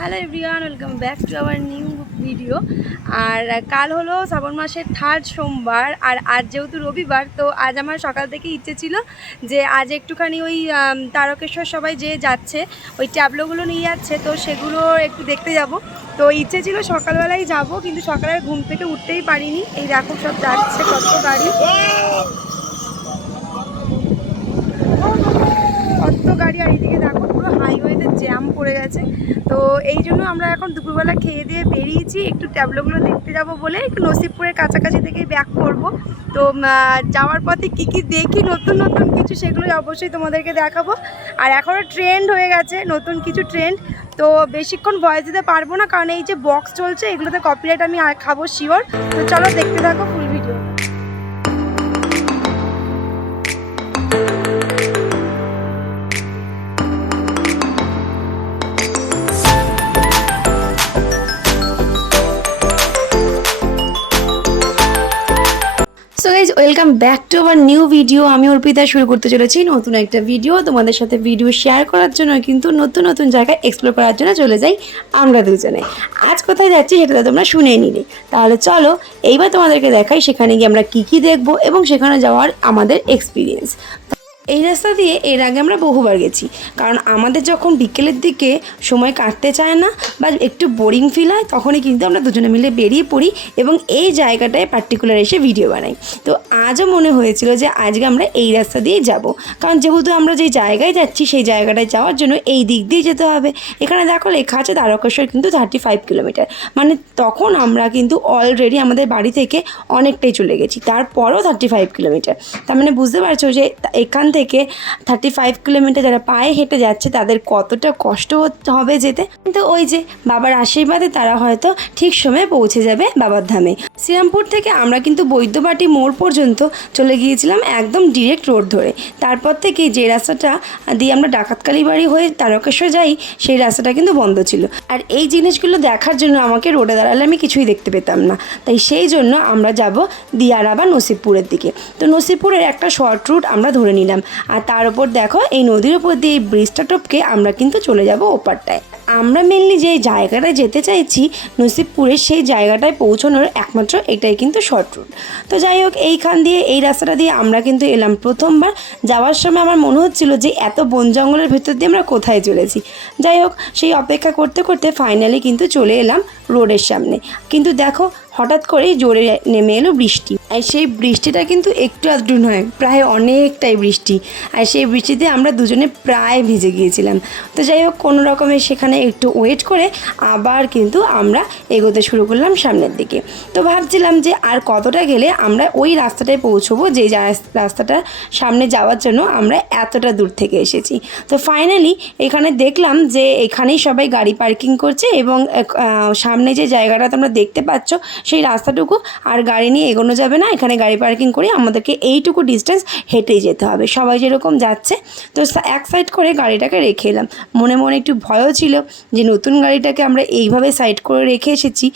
Hello everyone welcome back to our new video আর কাল হলো শ্রাবণ মাসের থার্ড সোমবার, আর আজ যেহেতু রবিবার, তো আজ আমার সকাল থেকে ইচ্ছে ছিল যে আজ একটুখানি ওই তারকেশ্বর সবাই যে যাচ্ছে, ওই ট্যাবলোগুলো নিয়ে যাচ্ছে, তো সেগুলো একটু দেখতে যাব। তো ইচ্ছে ছিল সকালবেলায় যাব, কিন্তু সকালে ঘুম থেকে উঠতেই পারিনি। এই দেখো সব যাচ্ছে কত গাড়ি কত গাড়ি আর এইদিকে দেখো পুরো হাইওয়েতে জ্যাম পড়ে গেছে তো এই জন্য আমরা এখন দুপুরবেলা খেয়ে দিয়ে বেরিয়েছি। একটু ট্যাবলোগুলো দেখতে যাব বলে। একটু নসিবপুরের কাছাকাছি থেকেই ব্যাক করব। তো যাওয়ার পথে কী কী দেখি, নতুন নতুন কিছু সেগুলোই অবশ্যই তোমাদেরকে দেখাবো। আর এখনও ট্রেন্ড হয়ে গেছে, নতুন কিছু ট্রেন্ড তো বেশিক্ষণ ভয়েস দিতে পারব না, কারণ এই যে বক্স চলছে, এগুলোতে কপিরাইট আমি খাব শিওর তো চলো দেখতে থাকো guys welcome back to our new video আমি অর্পিতা শুরু করতে চলেছি নতুন একটা ভিডিও তোমাদের সাথে ভিডিও শেয়ার করার জন্য কিন্তু নতুন নতুন জায়গায় এক্সপ্লোর করার জন্য চলে যাই আমরা দুজনে। আজ কোথায় যাচ্ছি সেটা তোমরা শুনে নিলে। তাহলে চলো, এইবার তোমাদেরকে দেখাই সেখানে গিয়ে আমরা কী কী দেখব এবং সেখানে যাওয়ার আমাদের এক্সপিরিয়েন্স এই রাস্তা দিয়ে এর আগে আমরা বহুবার গেছি। কারণ আমাদের যখন বিকেলের দিকে সময় কাটতে চায় না বা একটু বোরিং ফিল হয়, তখনই কিন্তু আমরা দুজনে মিলে বেরিয়ে পড়ি এবং এই জায়গাটায় পার্টিকুলার এসে ভিডিও বানাই। তো আজও মনে হয়েছিল যে আজকে আমরা এই রাস্তা দিয়েই যাব। কারণ যেহেতু আমরা যে জায়গায় যাচ্ছি, সেই জায়গাটায় যাওয়ার জন্য এই দিক দিয়ে যেতে হবে। এখানে দেখো লেখা আছে দ্বারকেশ্বর কিন্তু থার্টি ফাইভ কিলোমিটার মানে তখন আমরা কিন্তু অলরেডি আমাদের বাড়ি থেকে অনেকটাই চলে গেছি। তারপরও থার্টি ফাইভ কিলোমিটার তার মানে বুঝতে পারছ যে এখান থেকে থার্টি ফাইভ কিলোমিটার যারা পায়ে হেঁটে যাচ্ছে, তাদের কতটা কষ্ট হবে যেতে? কিন্তু ওই যে বাবার আশীর্বাদে তারা হয়তো ঠিক সময়ে পৌঁছে যাবে বাবার ধামে। শ্রীরামপুর থেকে আমরা কিন্তু বৈদ্যবাটি মোড় পর্যন্ত চলে গিয়েছিলাম একদম ডিরেক্ট রোড ধরে। তারপর থেকে যে রাস্তাটা দিয়ে আমরা ডাকাতকালী বাড়ি হয়ে তারকেশ্বর যাই, সেই রাস্তাটা কিন্তু বন্ধ ছিল। আর এই জিনিসগুলো দেখার জন্য আমাকে রোডে দাঁড়ালে আমি কিছুই দেখতে পেতাম না। তাই সেই জন্য আমরা যাব দিয়ারা বা নসিবপুরের দিকে। তো নসিবপুরের একটা শর্ট রুট আমরা ধরে নিলাম। আর তার উপর দেখো, এই নদীর উপর দিয়ে এই ব্রিজটা টপকে আমরা কিন্তু চলে যাব ওপারটায়। আমরা মেনলি যে জায়গাটায় যেতে চাইছি নসিবপুরের সেই জায়গাটায় পৌঁছানোর একমাত্র এটাই কিন্তু শর্ট রুট তো যাই হোক, এইখান দিয়ে, এই রাস্তাটা দিয়ে আমরা কিন্তু এলাম প্রথমবার। যাওয়ার সময় আমার মনে হচ্ছিল যে এত বন জঙ্গলের ভেতর দিয়ে আমরা কোথায় চলেছি। যাই হোক, সেই অপেক্ষা করতে করতে ফাইনালি কিন্তু চলে এলাম রোডের সামনে। কিন্তু দেখো, হঠাৎ করেই জোরে নেমে এলো বৃষ্টি। আর সেই বৃষ্টিটা কিন্তু একটু আধটু নয়, প্রায় অনেকটাই বৃষ্টি। আর সেই বৃষ্টিতে আমরা দুজনে প্রায় ভিজে গিয়েছিলাম। তো যাই হোক, কোনো রকমে সেখানে একটু ওয়েট করে আবার কিন্তু আমরা এগোতে শুরু করলাম সামনের দিকে। তো ভাবছিলাম যে আর কতটা গেলে আমরা ওই রাস্তাটায় পৌঁছবো, যে রাস্তাটা সামনে যাওয়ার জন্য আমরা এতটা দূর থেকে এসেছি। তো ফাইনালি এখানে দেখলাম যে এখানেই সবাই গাড়ি পার্কিং করছে এবং সামনে যে জায়গাটা তোমরা দেখতে পাচ্ছ, সেই রাস্তাটুকু আর গাড়ি নিয়ে এগোনো যাবে না, এখানে গাড়ি পার্কিং করে আমাদেরকে এইটুকু ডিস্টেন্স হেঁটেই যেতে হবে। সবাই যেরকম যাচ্ছে, তো এক সাইড করে গাড়িটাকে রেখে এলাম। মনে মনে একটু ভয়ও ছিল যে নতুন গাড়িটাকে আমরা এইভাবে সাইড করে রেখে এসেছি।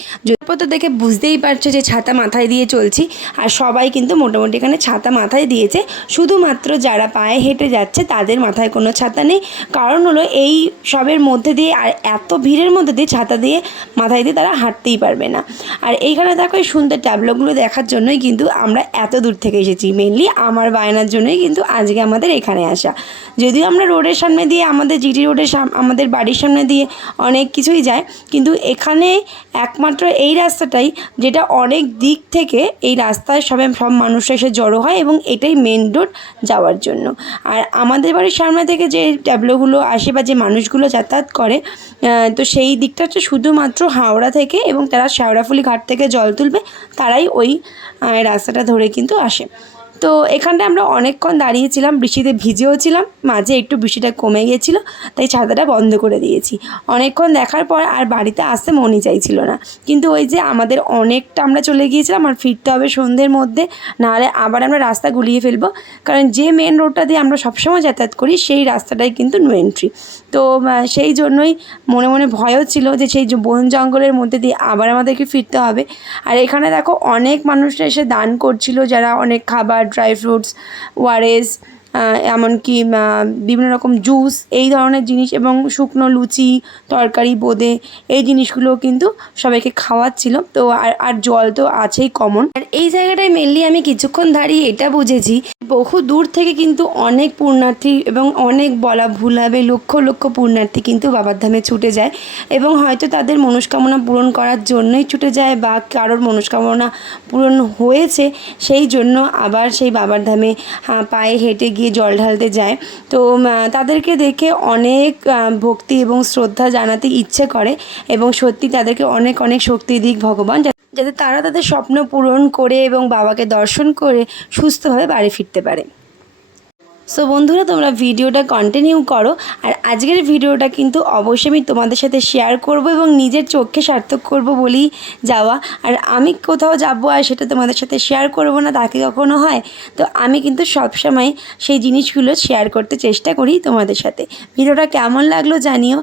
তো দেখে বুঝতেই পারছ যে ছাতা মাথায় দিয়ে চলছি, আর সবাই কিন্তু মোটামুটি এখানে ছাতা মাথায় দিয়েছে। শুধুমাত্র যারা পায়ে হেঁটে যাচ্ছে, তাদের মাথায় কোনো ছাতা নেই। কারণ হলো এই সবের মধ্যে দিয়ে, আর এত ভিড়ের মধ্যে দিয়ে ছাতা দিয়ে মাথায় দিয়ে তারা হাঁটতেই পারবে না। আর এইখানে দেখো এই সুন্দর ট্যাবলোগুলো দেখার জন্যই কিন্তু আমরা এত দূর থেকে এসেছি। মেনলি আমার বায়নার জন্যই কিন্তু আজকে আমাদের এখানে আসা। যদিও আমরা রোডের সামনে দিয়ে, আমাদের জিটি রোডের আমাদের বাড়ির সামনে দিয়ে অনেক কিছুই যায়, কিন্তু এখানে একমাত্র এই রাস্তাটাই যেটা অনেক দিক থেকে এই রাস্তায় সবাই সব মানুষরা এসে জড়ো হয় এবং এটাই মেন রোড যাওয়ার জন্য। আর আমাদের বাড়ির সামনে থেকে যে ট্যাবলোগুলো আসে বা যে মানুষগুলো যাতায়াত করে তো সেই দিকটা হচ্ছে শুধুমাত্র হাওড়া থেকে এবং তারা শেওড়াফুলি ঘাট থেকে জল তুলবে, তারাই ওই আহ, রাস্তাটা ধরে কিন্তু আসে। তো এখানটা আমরা অনেকক্ষণ দাঁড়িয়েছিলাম বৃষ্টিতে ভিজেও ছিলাম মাঝে একটু বৃষ্টিটা কমে গিয়েছিল তাই ছাতাটা বন্ধ করে দিয়েছি। অনেকক্ষণ দেখার পর আর বাড়িতে আসতে মনই চাইছিল না। কিন্তু ওই যে আমাদের অনেকটা আমরা চলে গিয়েছিলাম আর ফিরতে হবে সন্ধ্যের মধ্যে নাহলে আবার আমরা রাস্তা গুলিয়ে ফেলব। কারণ যে মেন রোডটা দিয়ে আমরা সবসময় যাতায়াত করি সেই রাস্তাটাই কিন্তু নো এন্ট্রি তো সেই জন্যই মনে মনে ভয়ও ছিল যে সেই বন জঙ্গলের মধ্যে দিয়ে আবার আমাদেরকে ফিরতে হবে। আর এখানে দেখো অনেক মানুষরা এসে দান করছিল, যারা অনেক খাবার ড্রাই ফ্রুটস ওয়ারেস এমনকি বিভিন্ন রকম জুস এই ধরনের জিনিস এবং শুকনো লুচি, তরকারি, বোঁদে, এই জিনিসগুলো কিন্তু সবাইকে খাওয়াচ্ছিল। তো আর আর জল তো আছেই কমন আর এই জায়গাটায় মেনলি আমি কিছুক্ষণ দাঁড়িয়ে এটা বুঝেছি, বহু দূর থেকে কিন্তু অনেক পুণ্যার্থী এবং অনেক বলা ভুল হবে লক্ষ লক্ষ পুণ্যার্থী কিন্তু বাবার ধামে ছুটে যায় এবং হয়তো তাদের মনস্কামনা পূরণ করার জন্যই ছুটে যায় বা কারোর মনস্কামনা পূরণ হয়েছে, সেই জন্য আবার সেই বাবার ধামে পায়ে হেঁটে গিয়ে জল ঢালতে যায়। তো তাদেরকে দেখে অনেক ভক্তি এবং শ্রদ্ধা জানাতে ইচ্ছে করে এবং সত্যি তাদেরকে অনেক অনেক শক্তি দিক ভগবান যাতে তারা তাদের স্বপ্ন পূরণ করে এবং বাবাকে দর্শন করে সুস্থভাবে বাড়ি ফিরতে পারে। সো বন্ধুরা, তোমরা ভিডিওটা কন্টিনিউ করো আর আজকের ভিডিওটা কিন্তু অবশ্যই আমি তোমাদের সাথে শেয়ার করব এবং নিজের চোখে সার্থক করব বলেই যাওয়া। আর আমি কোথাও যাব আর সেটা তোমাদের সাথে শেয়ার করব না তাকে কখনো হয়। তো আমি কিন্তু সবসময় সেই জিনিসগুলো শেয়ার করতে চেষ্টা করি তোমাদের সাথে। ভিডিওটা কেমন লাগল জানিও।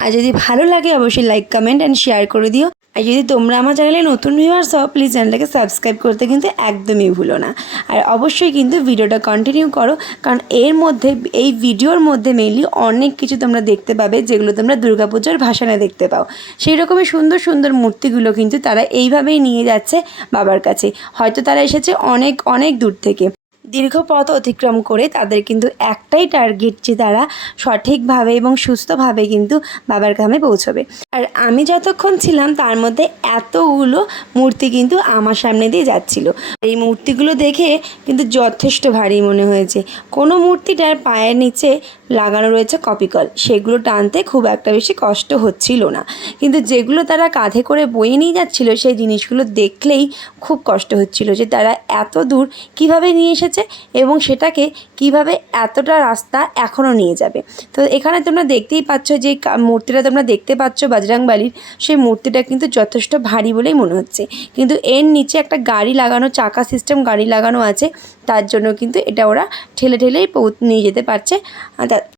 আর যদি ভালো লাগে, অবশ্যই লাইক কমেন্ট অ্যান্ড শেয়ার করে দিও। আর যদি তোমরা আমার চ্যানেলে নতুন ভিউয়ার্স হও প্লিজ চ্যানেলটাকে সাবস্ক্রাইব করতে কিন্তু একদমই ভুলো না। আর অবশ্যই কিন্তু ভিডিওটা কন্টিনিউ করো, কারণ এর মধ্যে, এই ভিডিওর মধ্যে মেনলি অনেক কিছু তোমরা দেখতে পাবে, যেগুলো তোমরা দুর্গাপুজোর ভাসানে দেখতে পাও। সেই রকমই সুন্দর সুন্দর মূর্তিগুলো কিন্তু তারা এইভাবেই নিয়ে যাচ্ছে বাবার কাছে। হয়তো তারা এসেছে অনেক অনেক দূর থেকে। দীর্ঘ পথ অতিক্রম করে তাদের কিন্তু একটাই টার্গেট যে তারা সঠিকভাবে এবং সুস্থভাবে কিন্তু বাবার গ্রামে পৌঁছবে। আর আমি যতক্ষণ ছিলাম, তার মধ্যে এতগুলো মূর্তি কিন্তু আমার সামনে দিয়ে যাচ্ছিল। এই মূর্তিগুলো দেখে কিন্তু যথেষ্ট ভারী মনে হয়েছে। কোনো মূর্তিটার পায়ের নিচে লাগানো রয়েছে কপিকল। সেগুলো টানতে খুব একটা বেশি কষ্ট হচ্ছিল না। কিন্তু যেগুলো তারা কাঁধে করে বয়ে নিয়ে যাচ্ছিল, সেই জিনিসগুলো দেখলেই খুব কষ্ট হচ্ছিল যে তারা এত দূর কীভাবে নিয়ে এসেছে এবং সেটাকে কীভাবে এতটা রাস্তা এখনও নিয়ে যাবে। তো এখানে তোমরা দেখতেই পাচ্ছ যে মূর্তিটা তোমরা দেখতে পাচ্ছ বাজরাংবালির, সেই মূর্তিটা কিন্তু যথেষ্ট ভারী বলেই মনে হচ্ছে। কিন্তু এর নিচে একটা গাড়ি লাগানো, চাকা সিস্টেম গাড়ি লাগানো আছে, তার জন্য কিন্তু এটা ওরা ঠেলে ঠেলেই নিয়ে যেতে পারছে।